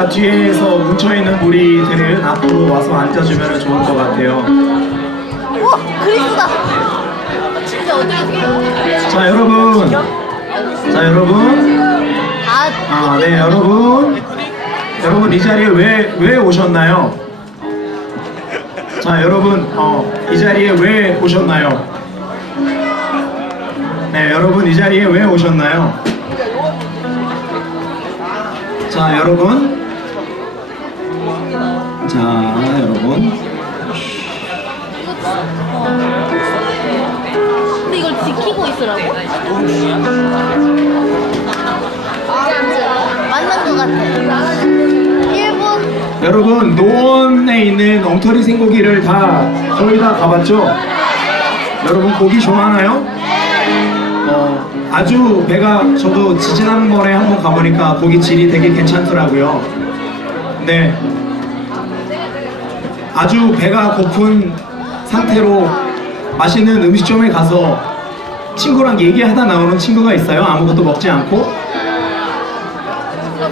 자, 뒤에서 뭉쳐있는 무리들은 앞으로 와서 앉아주면 좋을 것 같아요. 오! 그리스다! 진짜 어떻게 자, 여러분. 자, 여러분. 네, 여러분. 여러분, 이 자리에 왜 오셨나요? 자, 여러분, 이 자리에 왜 오셨나요? 네, 여러분, 이 자리에 왜 오셨나요? 자, 여러분. 자, 여러분. 근데 이걸 지키고 있으라고? 맞는 것 같아. 일본. 여러분, 노원에 있는 엉터리 생고기를 저희 다 가봤죠? 여러분, 고기 좋아하나요? 아주 저도 지지난번에 한번 가보니까 고기 질이 되게 괜찮더라고요. 네. 아주 배가 고픈 상태로 맛있는 음식점에 가서 친구랑 얘기하다 나오는 친구가 있어요. 아무것도 먹지 않고.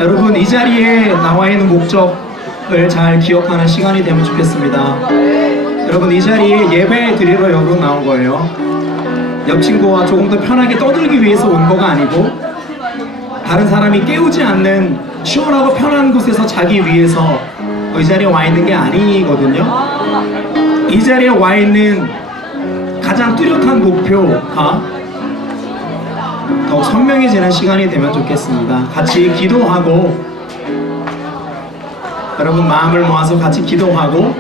여러분, 이 자리에 나와 있는 목적을 잘 기억하는 시간이 되면 좋겠습니다. 여러분, 이 자리에 예배 드리러 여러분 나온 거예요. 옆 친구와 조금 더 편하게 떠들기 위해서 온 거가 아니고, 다른 사람이 깨우지 않는 시원하고 편한 곳에서 자기 위해서 이 자리에 와 있는 게 아니거든요. 이 자리에 와 있는 가장 뚜렷한 목표가 더욱 선명해지는 시간이 되면 좋겠습니다. 같이 기도하고, 여러분 마음을 모아서 같이 기도하고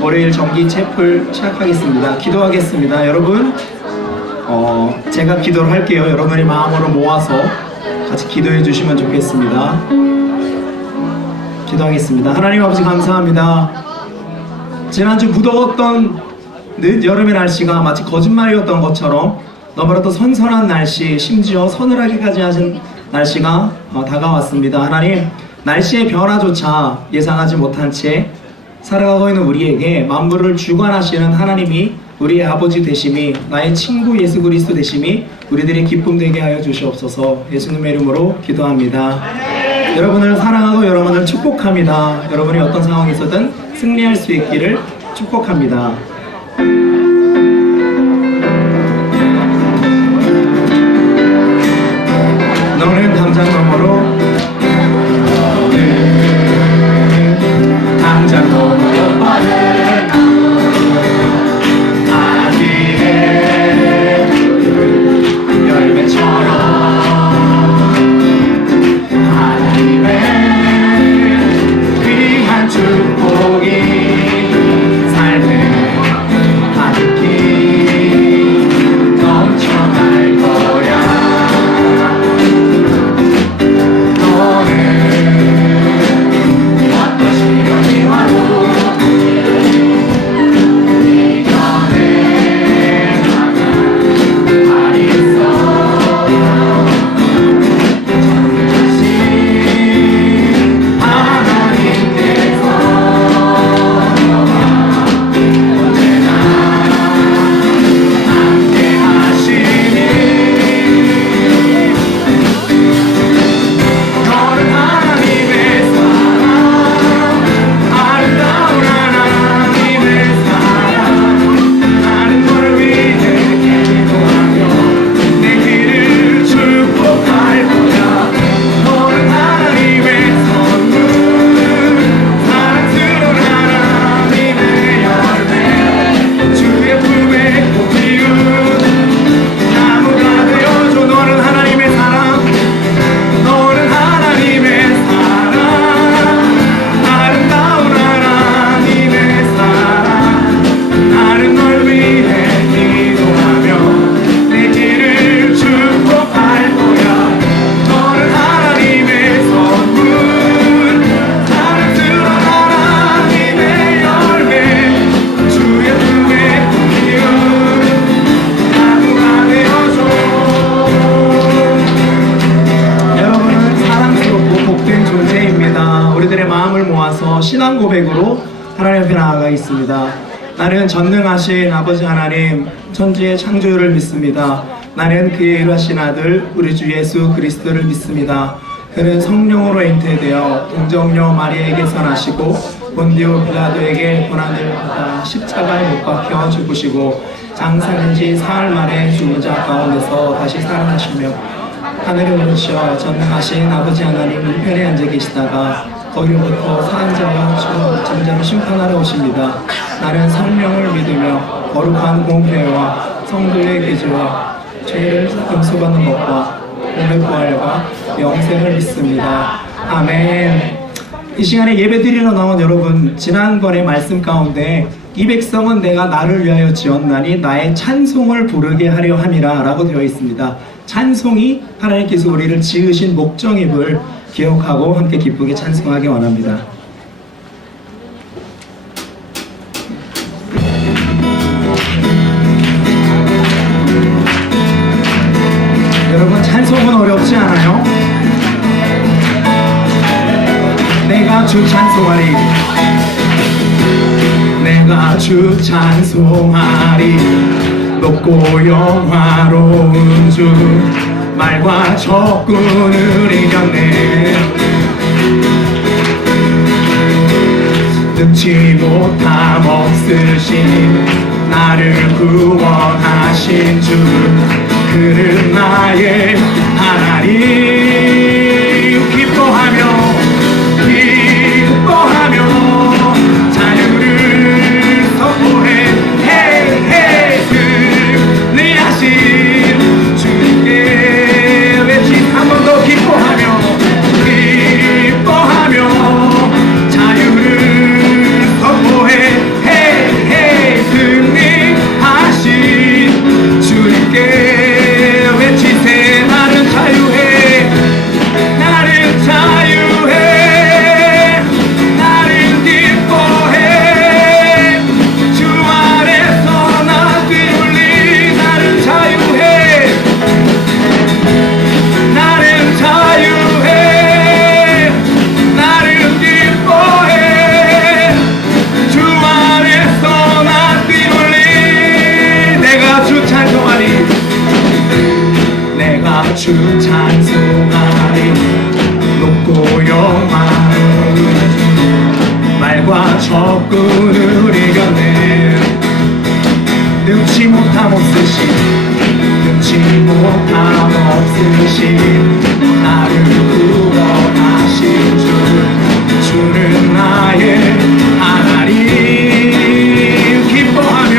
월요일 정기 채플 시작하겠습니다. 기도하겠습니다. 여러분, 제가 기도를 할게요. 여러분이 마음으로 모아서 같이 기도해 주시면 좋겠습니다. 기도하겠습니다. 하나님 아버지, 감사합니다. 지난주 무더웠던 늦 여름의 날씨가 마치 거짓말이었던 것처럼 너무나도 선선한 날씨, 심지어 서늘하기까지 하신 날씨가 다가왔습니다. 하나님, 날씨의 변화조차 예상하지 못한 채 살아가고 있는 우리에게 만물을 주관하시는 하나님이 우리의 아버지 되심이, 나의 친구 예수 그리스도 되심이 우리들의 기쁨 되게 하여 주시옵소서. 예수님의 이름으로 기도합니다. 여러분을 사랑하고 여러분을 축복합니다. 여러분이 어떤 상황에서든 승리할 수 있기를 축복합니다. 너는 담장 너머로, 너는 담장 너머로 빠른 아기의 열매처럼 하나님의 귀한 축복이 삶에 가득히 넘쳐날 거야. 신앙 고백으로 하나님 앞에 나아가 있습니다. 나는 전능하신 아버지 하나님, 천지의 창조주를 믿습니다. 나는 그의 일하신 아들 우리 주 예수 그리스도를 믿습니다. 그는 성령으로 잉태되어 동정녀 마리아에게서 나시고 본디오 빌라도에게 고난을 받아 십자가에 못 박혀 죽으시고 장사된 지 사흘 만에 죽은 자 가운데서 다시 살아나시며 하늘에 오르시어 전능하신 아버지 하나님 우편에 앉아 계시다가 거기로부터 사한 자와 죽은 자를 심판하러 오십니다. 나는 성령을 믿으며 거룩한 공회와 성도의 교제와 죄를 용서받는 것과 몸의 부활과 영생을 믿습니다. 아멘. 이 시간에 예배드리러 나온 여러분, 지난번의 말씀 가운데 이 백성은 내가 나를 위하여 지었나니 나의 찬송을 부르게 하려 함이라 라고 되어 있습니다. 찬송이 하나님께서 우리를 지으신 목적임을 기억하고 함께 기쁘게 찬송하기 원합니다. 여러분, 찬송은 어렵지 않아요? 내가 주 찬송하리, 내가 주 찬송하리, 높고 영화로운 주 말과 적군을 이겼네. 능치 못함 없으신 나를 구원하신 주, 그는 나의 하나님. 기뻐하며 자유를 선포해. 승리하신 주님께 외치. 한 번 더 기뻐하며 자유를 선포해. 승리하신 주님께 외치세. 나는 자유해, 나는 자유해, 나는 기뻐해. 주 안에서 나 뛰놀리. 나는 자유해, 나는 자유해, 나는 기뻐해. 주 안에서 나 뛰놀리. 내가 주 찬송하리, 내가 주 찬송하리, 높고 영화로운 말과 적군을 이겨내. 능치 못함 없으신, 능치 못함 없으신 나를 구원하신 주, 주는 나의 하나님. 기뻐하며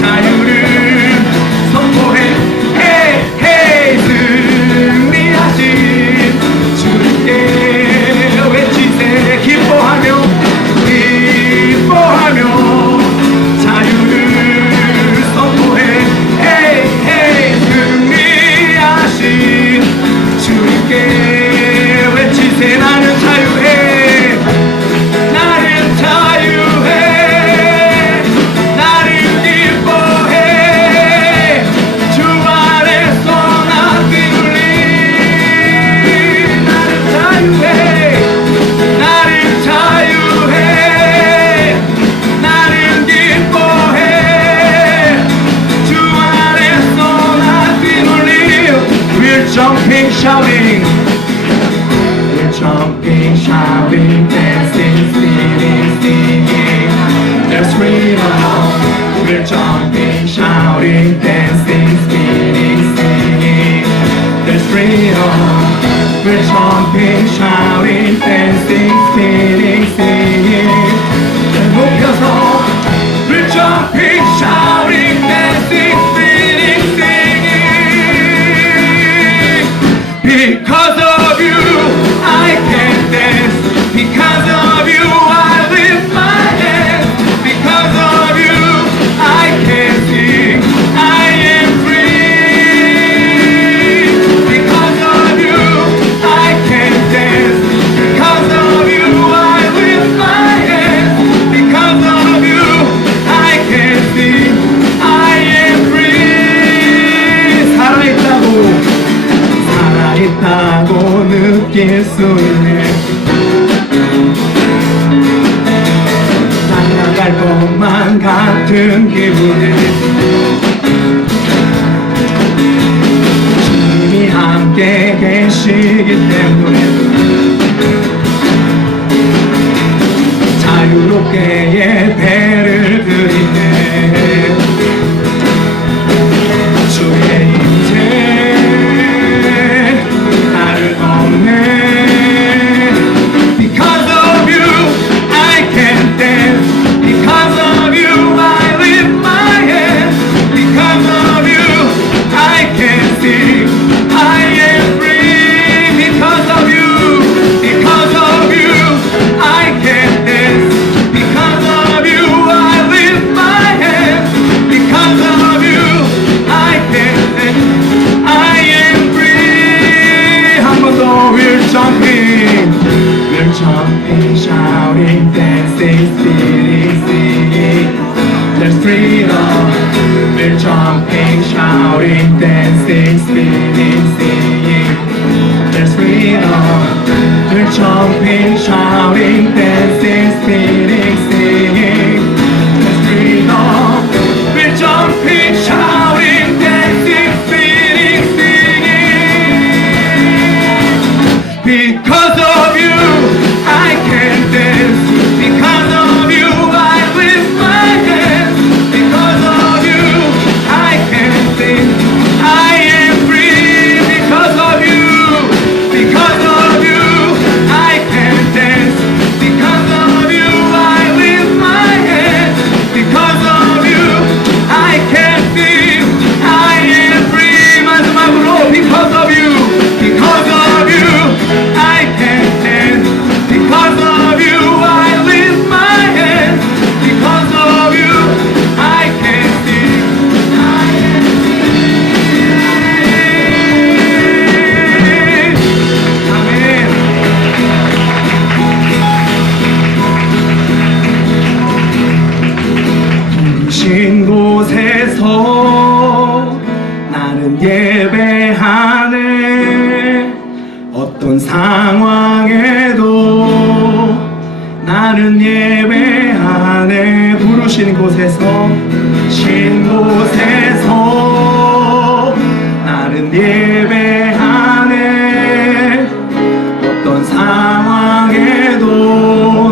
자유를 선포해. 승리하신 주님께 외치세. 기뻐하며 자유를 선포해. 승리하신 주님께 외치세. 나는 자유해, 나는 자유해, 나는 기뻐해. 주 안에서 나 뛰놀리. 나는 자유해, 나는 자유해, 나는 기뻐해. 주 안에서 나 뛰놀리. We're jumping, shouting, we're jumping, shouting, dancing, singing, singing. There's freedom. We're jumping, shouting, dancing, spinning, singing. There's freedom. We're jumping, shouting, dancing, spinning, singing. 높여서 we're jumping, shouting, dancing, spinning, singing. Because of you, I can dance. Because of you, I lift my hands. Because of you, I can sing. I am free. Because of you, I can dance. Because of you, I lift my hands. Because of you, I can sing. I am free. 살아있다고 느낄 수 있네. 날아갈 것만 같은 기분에 부르시기 때문에 자유롭게 예배를 드리네. 주의 임재 나를 덮네. Because of you I can dance. Because of you I lift my hands. Because of you I can sing. I am free. Because of you I can dance. Because of you I lift my hands. Because of you I can dance. I am free. 한 번 더 we're jumping, shouting, dancing, singing. There's freedom. We're jumping, shouting, dancing, singing. There's freedom. We're jumping, shouting, dancing, singing. There's freedom. We're jumping, shouting, dancing, singing. Because of you, I can dance. Because of you, I lift my hands. Because of you, I can sing. I am free. Because of you, I can dance. Because of you, I lift my hands. Because of you, I can sing. I am free. 마지막으로 because of you, I can dance. Because of you, I lift my hands. Because of you, I can sing. I am free. 아멘. 부르신 곳에서 나는 예배하네. 어떤 상황에도 나는 예배하네. 부르신 곳에서 신 곳에서 나는 예배하네. 어떤 상황에도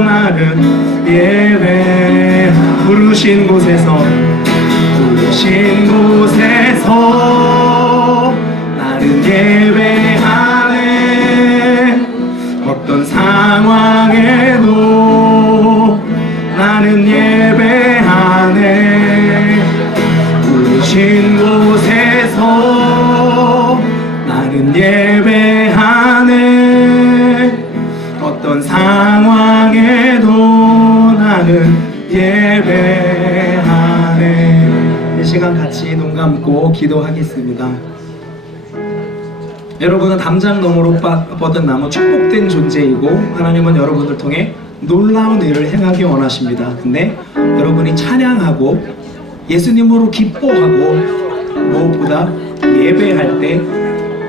나는 예배. 부르신 곳에서 나는 예배하네. 어떤 상황에도 나는 예배하네. 부르신 곳에서 나는 예배하네. 어떤 상황에도 나는 예배하네. 이 시간 같이 눈 감고 기도하겠습니다. 여러분은 담장 너머로 뻗은 축복된 존재이고 하나님은 여러분을 통해 놀라운 일을 행하기 원하십니다. 근데 여러분이 찬양하고 예수님으로 기뻐하고 무엇보다 예배할 때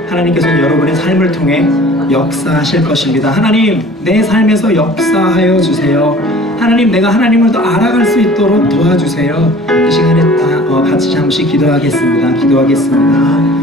하나님께서는 여러분의 삶을 통해 역사하실 것입니다. 하나님, 내 삶에서 역사하여 주세요. 하나님, 내가 하나님을 더 알아갈 수 있도록 도와주세요. 이 시간에 같이 잠시 기도하겠습니다. 기도하시겠습니다.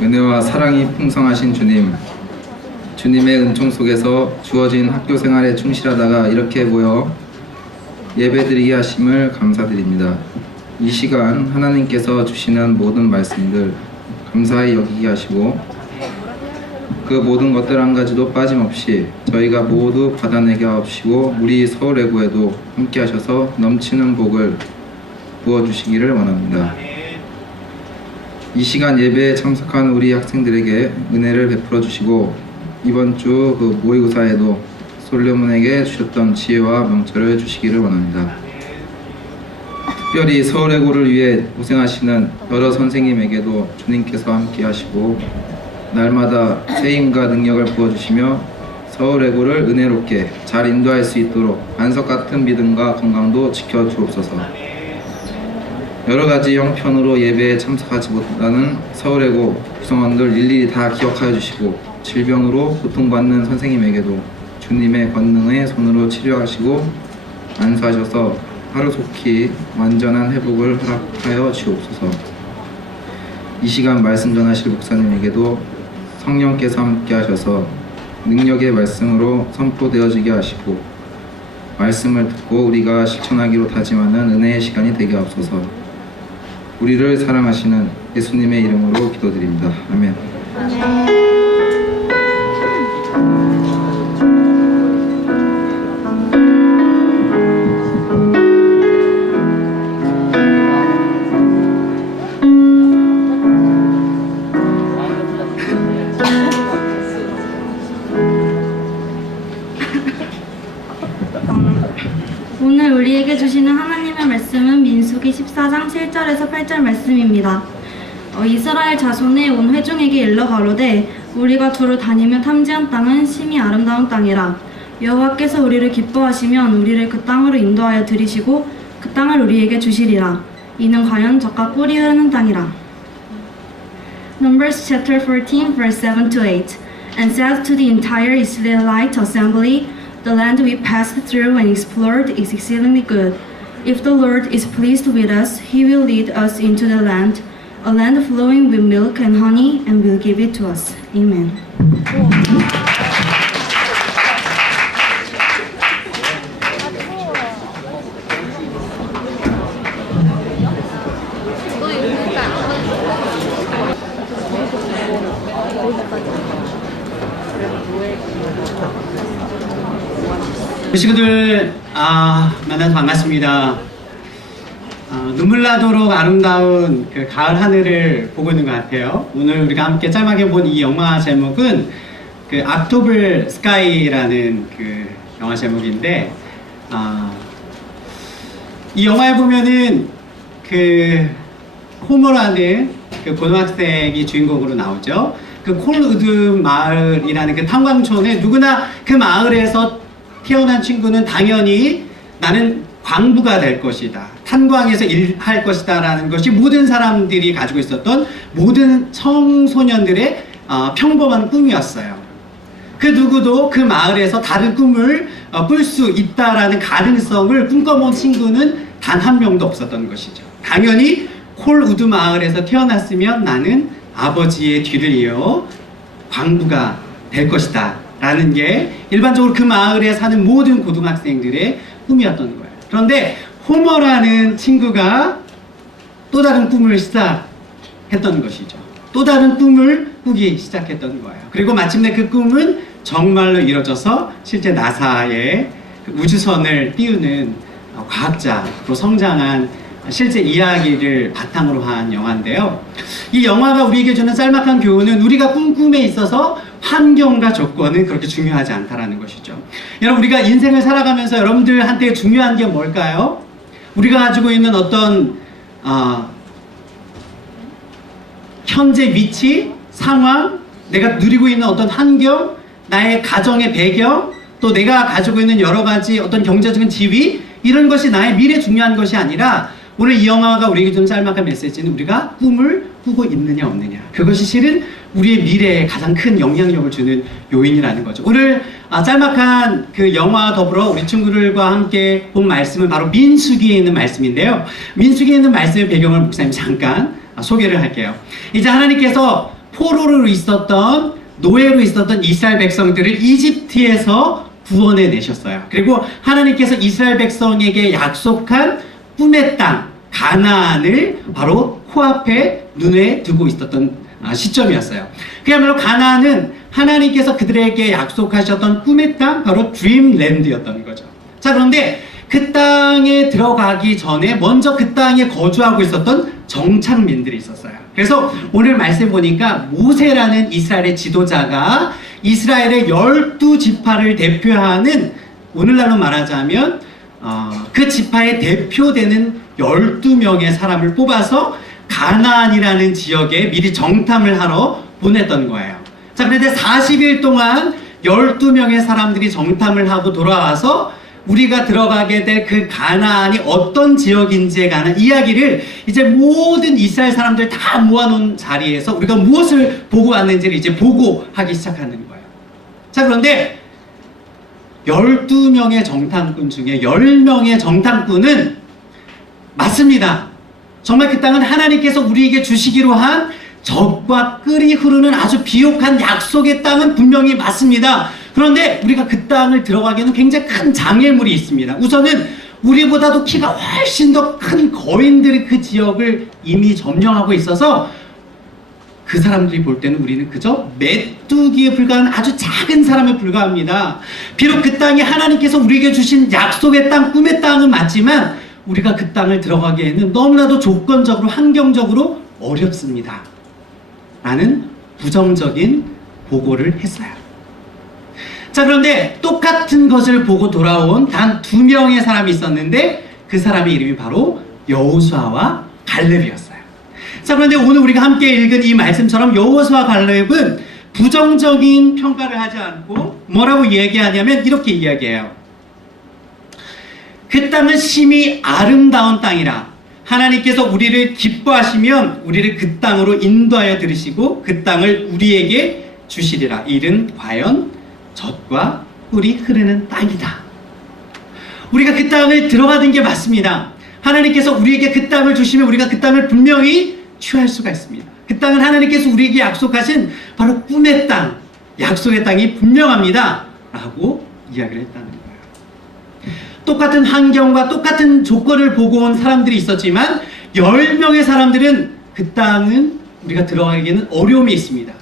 은혜와 사랑이 풍성하신 주님, 주님의 은총 속에서 주어진 학교 생활에 충실하다가 이렇게 모여 예배드리게 하심을 감사드립니다. 이 시간 하나님께서 주시는 모든 말씀들 감사히 여기게 하시고 그 모든 것들 한 가지도 빠짐없이 저희가 모두 받아내게 하옵시고 우리 서울예고에도 함께 하셔서 넘치는 복을 부어주시기를 원합니다. 이 시간 예배에 참석한 우리 학생들에게 은혜를 베풀어 주시고 이번 주 그 모의고사에도 솔로몬에게 주셨던 지혜와 명철을 주시기를 원합니다. 특별히 서울예고를 위해 고생하시는 여러 선생님에게도 주님께서 함께 하시고 날마다 새 힘과 능력을 부어주시며 서울예고를 은혜롭게 잘 인도할 수 있도록 안석 같은 믿음과 건강도 지켜 주옵소서. 여러 가지 형편으로 예배에 참석하지 못하는 서울예고 구성원들 일일이 다 기억하여 주시고, 질병으로 고통받는 선생님에게도 주님의 권능의 손으로 치료하시고 안수하셔서 하루속히 완전한 회복을 허락하여 주옵소서. 이 시간 말씀 전하실 목사님에게도 성령께서 함께 하셔서 능력의 말씀으로 선포되어지게 하시고, 말씀을 듣고 우리가 실천하기로 다짐하는 은혜의 시간이 되게 하옵소서. 우리를 사랑하시는 예수님의 이름으로 기도드립니다. 아멘. 오늘 우리에게 주시는 하나님의 말씀은 민수기 14장 7절에서 8절 말씀입니다. 이스라엘 자손의 온 회중에게 일러 가로되 우리가 두루 다니며 탐지한 땅은 심히 아름다운 땅이라. 여호와께서 우리를 기뻐하시면 우리를 그 땅으로 인도하여 들이시고 그 땅을 우리에게 주시리라. 이는 과연 젖과 꿀이 흐르는 땅이라. Numbers chapter 14 verse 7 to 8. And said to the entire Israelite assembly, the land we passed through and explored is exceedingly good. If the Lord is pleased with us, he will lead us into the land, a land flowing with milk and honey, and will give it to us. Amen. 친구들 만나서 반갑습니다. 눈물 나도록 아름다운 그 가을 하늘을 보고 있는 것 같아요. 오늘 우리가 함께 짤막에 본 이 영화 제목은 그 악토블 스카이라는 그 영화 제목인데, 이 영화에 보면은 그 호머라는 그 고등학생이 주인공으로 나오죠. 그 콜우드 마을이라는 그 탄광촌에 누구나 그 마을에서 태어난 친구는 당연히 나는 광부가 될 것이다, 탄광에서 일할 것이다 라는 것이 모든 사람들이 가지고 있었던 모든 청소년들의 평범한 꿈이었어요. 그 누구도 그 마을에서 다른 꿈을 꿀 수 있다라는 가능성을 꿈꿔본 친구는 단 한 명도 없었던 것이죠. 당연히 콜우드 마을에서 태어났으면 나는 아버지의 뒤를 이어 광부가 될 것이다 라는 게 일반적으로 그 마을에 사는 모든 고등학생들의 꿈이었던 거예요. 그런데 호머라는 친구가 또 다른 꿈을 시작했던 것이죠. 또 다른 꿈을 꾸기 시작했던 거예요. 그리고 마침내 그 꿈은 정말로 이루어져서 실제 나사의 우주선을 띄우는 과학자로 성장한 실제 이야기를 바탕으로 한 영화인데요. 이 영화가 우리에게 주는 짤막한 교훈은 우리가 꿈에 있어서 환경과 조건은 그렇게 중요하지 않다라는 것이죠. 여러분, 우리가 인생을 살아가면서 여러분들한테 중요한 게 뭘까요? 우리가 가지고 있는 어떤 현재 위치, 상황, 내가 누리고 있는 어떤 환경, 나의 가정의 배경, 또 내가 가지고 있는 여러 가지 어떤 경제적인 지위, 이런 것이 나의 미래 중요한 것이 아니라 오늘 이 영화가 우리에게 주는 짤막한 메시지는 우리가 꿈을 꾸고 있느냐 없느냐, 그것이 실은 우리의 미래에 가장 큰 영향력을 주는 요인이라는 거죠. 오늘 짤막한 그 영화와 더불어 우리 친구들과 함께 본 말씀은 바로 민수기에 있는 말씀인데요. 민수기에 있는 말씀의 배경을 목사님 잠깐 소개를 할게요. 이제 하나님께서 포로로 있었던, 노예로 있었던 이스라엘 백성들을 이집트에서 구원해 내셨어요. 그리고 하나님께서 이스라엘 백성에게 약속한 꿈의 땅 가나안을 바로 코앞에 눈에 두고 있었던 시점이었어요. 그야말로 가나안은 하나님께서 그들에게 약속하셨던 꿈의 땅, 바로 드림랜드였던 거죠. 자, 그런데 그 땅에 들어가기 전에 먼저 그 땅에 거주하고 있었던 정착민들이 있었어요. 그래서 오늘 말씀 보니까 모세라는 이스라엘의 지도자가 이스라엘의 12지파를 대표하는, 오늘날로 말하자면 그 지파의 대표되는 12명의 사람을 뽑아서 가나안이라는 지역에 미리 정탐을 하러 보냈던 거예요. 자, 그런데 40일 동안 12명의 사람들이 정탐을 하고 돌아와서 우리가 들어가게 될 그 가나안이 어떤 지역인지에 관한 이야기를 이제 모든 이스라엘 사람들 다 모아놓은 자리에서 우리가 무엇을 보고 왔는지를 이제 보고하기 시작하는 거예요. 자, 그런데 12명의 정탐꾼 중에 10명의 정탐꾼은 맞습니다. 정말 그 땅은 하나님께서 우리에게 주시기로 한 젖과 끓이 흐르는 아주 비옥한 약속의 땅은 분명히 맞습니다. 그런데 우리가 그 땅을 들어가기에는 굉장히 큰 장애물이 있습니다. 우선은 우리보다도 키가 훨씬 더 큰 거인들이 그 지역을 이미 점령하고 있어서 그 사람들이 볼 때는 우리는 그저 메뚜기에 불과한 아주 작은 사람에 불과합니다. 비록 그 땅이 하나님께서 우리에게 주신 약속의 땅, 꿈의 땅은 맞지만 우리가 그 땅을 들어가기에는 너무나도 조건적으로, 환경적으로 어렵습니다. 라는 부정적인 보고를 했어요. 자, 그런데 똑같은 것을 보고 돌아온 단 2명의 사람이 있었는데 그 사람의 이름이 바로 여호수아와 갈렙이었어요. 자, 그런데 오늘 우리가 함께 읽은 이 말씀처럼 여호수아와 갈렙은 부정적인 평가를 하지 않고 뭐라고 얘기하냐면 이렇게 이야기해요. 그 땅은 심히 아름다운 땅이라 하나님께서 우리를 기뻐하시면 우리를 그 땅으로 인도하여 들으시고 그 땅을 우리에게 주시리라. 이는 과연 젖과 꿀이 흐르는 땅이다. 우리가 그 땅을 들어가는 게 맞습니다. 하나님께서 우리에게 그 땅을 주시면 우리가 그 땅을 분명히 취할 수가 있습니다. 그 땅은 하나님께서 우리에게 약속하신 바로 꿈의 땅, 약속의 땅이 분명합니다. 라고 이야기를 했다는 거예요. 똑같은 환경과 똑같은 조건을 보고 온 사람들이 있었지만 10명의 사람들은 그 땅은 우리가 들어가기에는 어려움이 있습니다.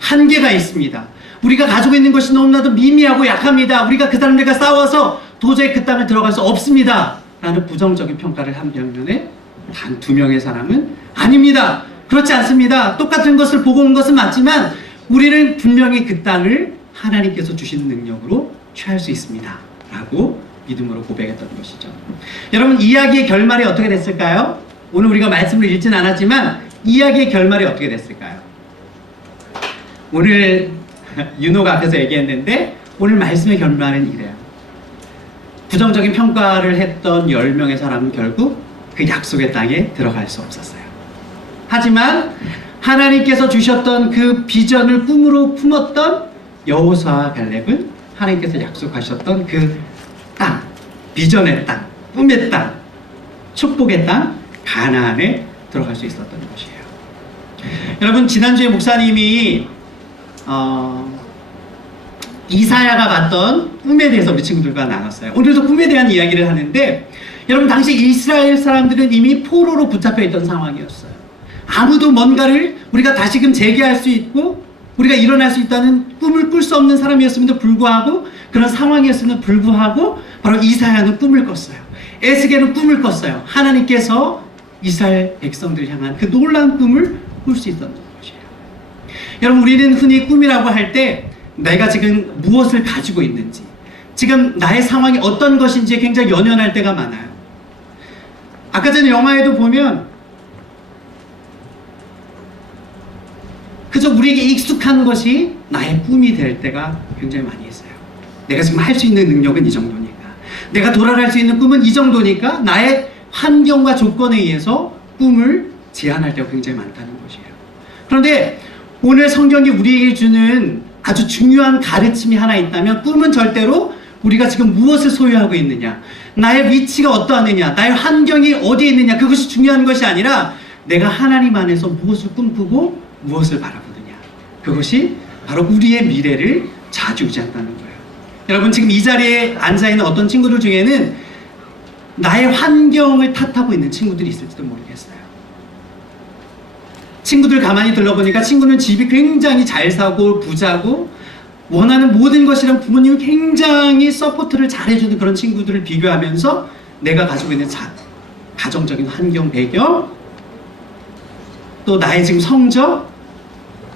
한계가 있습니다. 우리가 가지고 있는 것이 너무나도 미미하고 약합니다. 우리가 그 사람들과 싸워서 도저히 그 땅을 들어갈 수 없습니다. 라는 부정적인 평가를 한 반면에 단 2명의 사람은 아닙니다. 그렇지 않습니다. 똑같은 것을 보고 온 것은 맞지만 우리는 분명히 그 땅을 하나님께서 주시는 능력으로 취할 수 있습니다. 라고 믿음으로 고백했던 것이죠. 여러분, 이야기의 결말이 어떻게 됐을까요? 오늘 우리가 말씀을 읽진 않았지만 이야기의 결말이 어떻게 됐을까요? 오늘 윤호가 앞에서 얘기했는데 오늘 말씀의 결말은 이래요. 부정적인 평가를 했던 10명의 사람은 결국 그 약속의 땅에 들어갈 수 없었어요. 하지만 하나님께서 주셨던 그 비전을 꿈으로 품었던 여호수아와 갈렙은 하나님께서 약속하셨던 그 땅, 비전의 땅, 꿈의 땅, 축복의 땅, 가나안에 들어갈 수 있었던 것이에요. 여러분, 지난주에 목사님이 이사야가 봤던 꿈에 대해서 우리 친구들과 나눴어요. 오늘도 꿈에 대한 이야기를 하는데 여러분, 당시 이스라엘 사람들은 이미 포로로 붙잡혀 있던 상황이었어요. 아무도 뭔가를 우리가 다시금 재개할 수 있고 우리가 일어날 수 있다는 꿈을 꿀 수 없는 사람이었음에도 불구하고, 그런 상황이었음에도 불구하고 바로 이사야는 꿈을 꿨어요. 에스겔은 꿈을 꿨어요. 하나님께서 이스라엘 백성들을 향한 그 놀라운 꿈을 꿀 수 있었던 것이에요. 여러분, 우리는 흔히 꿈이라고 할 때 내가 지금 무엇을 가지고 있는지, 지금 나의 상황이 어떤 것인지에 굉장히 연연할 때가 많아요. 아까 전에 영화에도 보면 그저 우리에게 익숙한 것이 나의 꿈이 될 때가 굉장히 많이 있어요. 내가 지금 할 수 있는 능력은 이 정도니까, 내가 돌아갈 수 있는 꿈은 이 정도니까 나의 환경과 조건에 의해서 꿈을 제한할 때가 굉장히 많다는 것이에요. 그런데 오늘 성경이 우리에게 주는 아주 중요한 가르침이 하나 있다면, 꿈은 절대로 우리가 지금 무엇을 소유하고 있느냐, 나의 위치가 어떠하느냐, 나의 환경이 어디에 있느냐, 그것이 중요한 것이 아니라 내가 하나님 안에서 무엇을 꿈꾸고 무엇을 바라보느냐, 그것이 바로 우리의 미래를 좌지우지한다는 거예요. 여러분, 지금 이 자리에 앉아있는 어떤 친구들 중에는 나의 환경을 탓하고 있는 친구들이 있을지도 모르겠어요. 친구들 가만히 들러보니까 친구는 집이 굉장히 잘 사고 부자고 원하는 모든 것이랑 부모님이 굉장히 서포트를 잘해주는 그런 친구들을 비교하면서 내가 가지고 있는 가정적인 환경, 배경, 또 나의 지금 성적,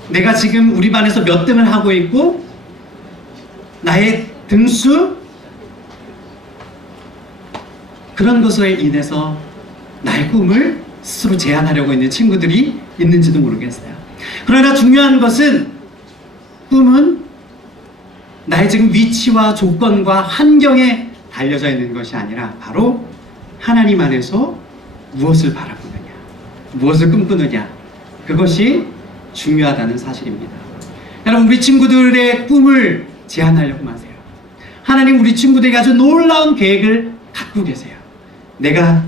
내가 지금 우리 반에서 몇 등을 하고 있고 나의 등수, 그런 것에 인해서 나의 꿈을 스스로 제한하려고 있는 친구들이 있는지도 모르겠어요. 그러나 중요한 것은 꿈은 나의 지금 위치와 조건과 환경에 달려져 있는 것이 아니라 바로 하나님 안에서 무엇을 바라보느냐, 무엇을 꿈꾸느냐, 그것이 중요하다는 사실입니다. 여러분, 우리 친구들의 꿈을 제한하려고 마세요. 하나님 우리 친구들에게 아주 놀라운 계획을 갖고 계세요. 내가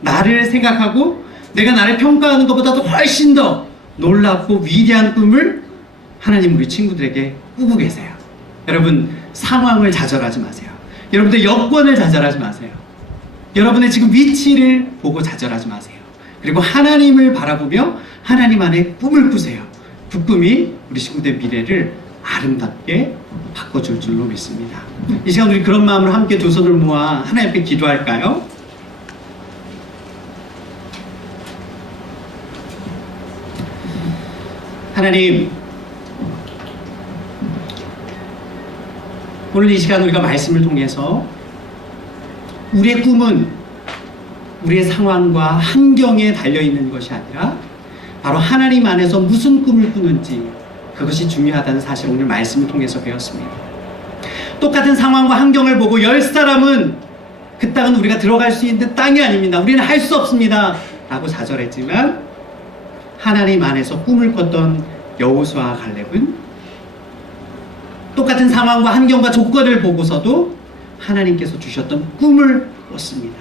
나를 생각하고 내가 나를 평가하는 것보다도 훨씬 더 놀랍고 위대한 꿈을 하나님 우리 친구들에게 꾸고 계세요. 여러분, 상황을 좌절하지 마세요. 여러분들 여건을 좌절하지 마세요. 여러분의 지금 위치를 보고 좌절하지 마세요. 그리고 하나님을 바라보며 하나님 안에 꿈을 꾸세요. 그 꿈이 우리 친구들의 미래를 아름답게 바꿔줄 줄로 믿습니다. 이 시간 우리 그런 마음으로 함께 두 손을 모아 하나님 앞에 기도할까요? 하나님, 오늘 이 시간 우리가 말씀을 통해서 우리의 꿈은 우리의 상황과 환경에 달려있는 것이 아니라 바로 하나님 안에서 무슨 꿈을 꾸는지, 그것이 중요하다는 사실을 오늘 말씀을 통해서 배웠습니다. 똑같은 상황과 환경을 보고 10사람은 그 땅은 우리가 들어갈 수 있는 땅이 아닙니다, 우리는 할 수 없습니다 라고 좌절했지만, 하나님 안에서 꿈을 꿨던 여호수아와 갈렙은 똑같은 상황과 환경과 조건을 보고서도 하나님께서 주셨던 꿈을 꿨습니다.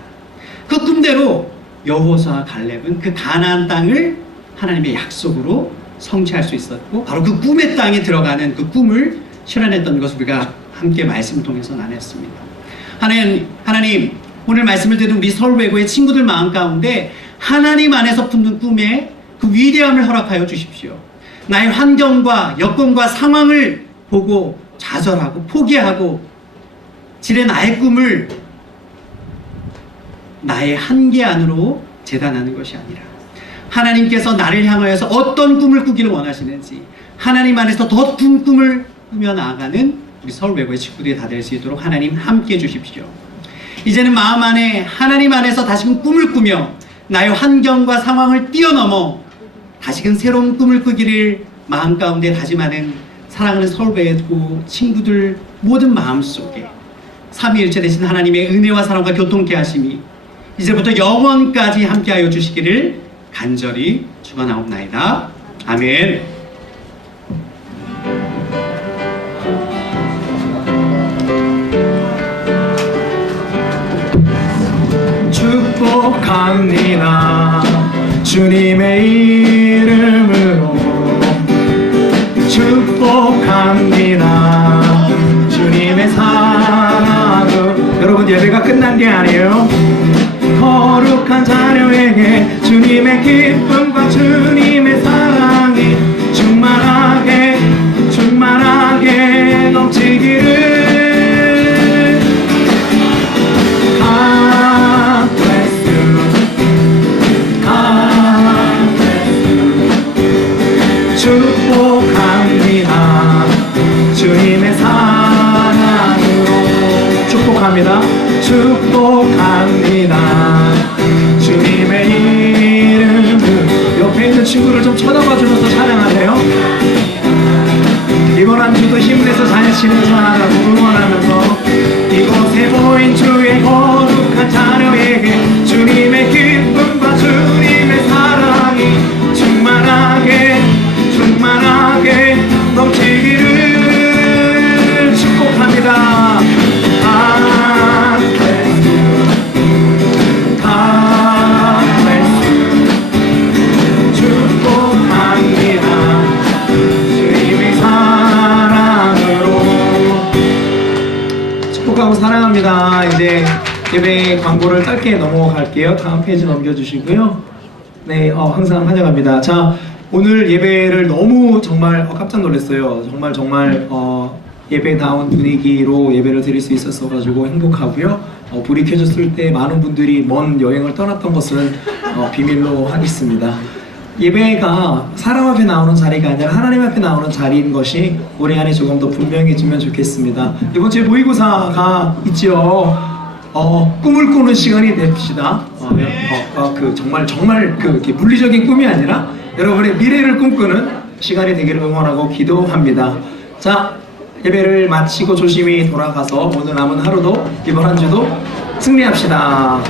그 꿈대로 여호수아와 갈렙은 그 가나안 땅을 하나님의 약속으로 성취할 수 있었고, 바로 그 꿈의 땅에 들어가는 그 꿈을 실현했던 것을 우리가 함께 말씀을 통해서 나눴습니다. 하나님, 오늘 말씀을 듣는 우리 서울외고의 친구들 마음 가운데 하나님 안에서 품는 꿈에 그 위대함을 허락하여 주십시오. 나의 환경과 여건과 상황을 보고 좌절하고 포기하고 지레 나의 꿈을 나의 한계 안으로 재단하는 것이 아니라 하나님께서 나를 향하여서 어떤 꿈을 꾸기를 원하시는지 하나님 안에서 더 큰 꿈을 꾸며 나아가는 우리 서울외고의 친구들이 다 될 수 있도록 하나님 함께 해 주십시오. 이제는 마음 안에 하나님 안에서 다시금 꿈을 꾸며 나의 환경과 상황을 뛰어넘어 다시금 새로운 꿈을 꾸기를 마음 가운데 다짐하는 사랑하는 서울외고 친구들 모든 마음속에 삼위일체 되신 하나님의 은혜와 사랑과 교통케 하심이 이제부터 영원까지 함께하여 주시기를 간절히 축원하옵나이다. 아멘. 축복합니다. 주님의 이름으로 축복합니다. 주님의 사랑으로. 여러분, 예배가 끝난 게 아니에요. 거룩한 자녀에게 주님의 기쁨과 주님의 사랑이 충만하게 충만하게 넘치기를. God bless you. God bless you. 축복합니다. 주님의 사랑으로. 축복합니다. 축복합니다. 주님의 이름으로. 옆에 있는 친구를 좀 쳐다봐주면서 찬양하세요. 이번 한 주도 힘내서 잘 치는 사랑하고 응원하면서 이곳에 모인 주의 거룩한 자녀에게 주님의 기쁨과 주님의 사랑이 충만하게 충만하게 넘치기를 축복합니다. God bless you. God bless you. 축복합니다. 주님의 사랑으로. 축복하고 사랑합니다. 이제 예배 광고를 짧게 넘어갈게요. 다음 페이지 넘겨주시고요. 네, 항상 환영합니다. 자, 오늘 예배를 너무 정말 깜짝 놀랐어요. 정말 예배다운 분위기로 예배를 드릴 수 있었어 가지고 행복하고요. 불이 켜졌을 때 많은 분들이 먼 여행을 떠났던 것은 비밀로 하겠습니다. 예배가 사람 앞에 나오는 자리가 아니라 하나님 앞에 나오는 자리인 것이 우리 안에 조금 더 분명해지면 좋겠습니다. 이번 주에 모의고사가 있죠. 꿈을 꾸는 시간이 됩시다. 정말 이렇게 물리적인 꿈이 아니라 여러분의 미래를 꿈꾸는 시간이 되기를 응원하고 기도합니다. 자, 예배를 마치고 조심히 돌아가서 오늘 남은 하루도 이번 한 주도 승리합시다.